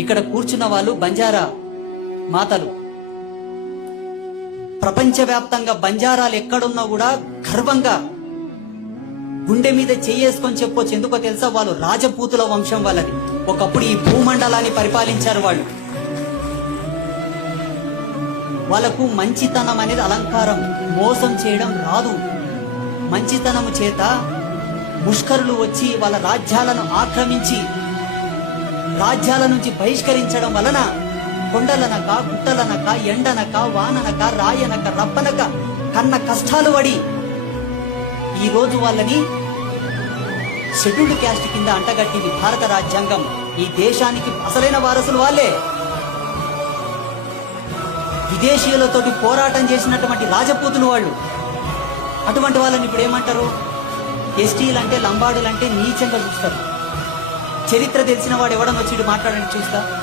ఇక్కడ కూర్చున్న వాళ్ళు బంజారా మాతలు. ప్రపంచవ్యాప్తంగా బంజారాలు ఎక్కడున్నా కూడా గర్వంగా గుండె మీద చేసుకొని చెప్పొచ్చు. ఎందుకో తెలుసా? వాళ్ళు రాజపూతుల వంశం వాళ్ళది. ఒకప్పుడు ఈ భూమండలాన్ని పరిపాలించారు వాళ్ళు. వాళ్ళకు మంచితనం అనేది అలంకారం, మోసం చేయడం రాదు. మంచితనము చేత ముష్కరులు వచ్చి వాళ్ళ రాజ్యాలను ఆక్రమించి రాజ్యాల నుంచి బహిష్కరించడం వలన కొండలనక, గుట్టలనక, ఎండనక, వాననక, రాయనక, రప్పనక కన్న కష్టాలు పడి ఈ రోజు వాళ్ళని షెడ్యూల్డ్ క్యాస్ట్ కింద అంటగట్టింది భారత రాజ్యాంగం. ఈ దేశానికి అసలైన వారసులు వాళ్ళే. విదేశీయులతోటి పోరాటం చేసినటువంటి రాజపూతులు వాళ్ళు. అటువంటి వాళ్ళని ఇప్పుడు ఏమంటారు? ఎస్టీలు అంటే, లంబాడులు అంటే నీచంగా చూస్తారు. చరిత్ర తెలిసిన వాడు ఎవడని వచ్చి మాట్లాడని చూస్తా.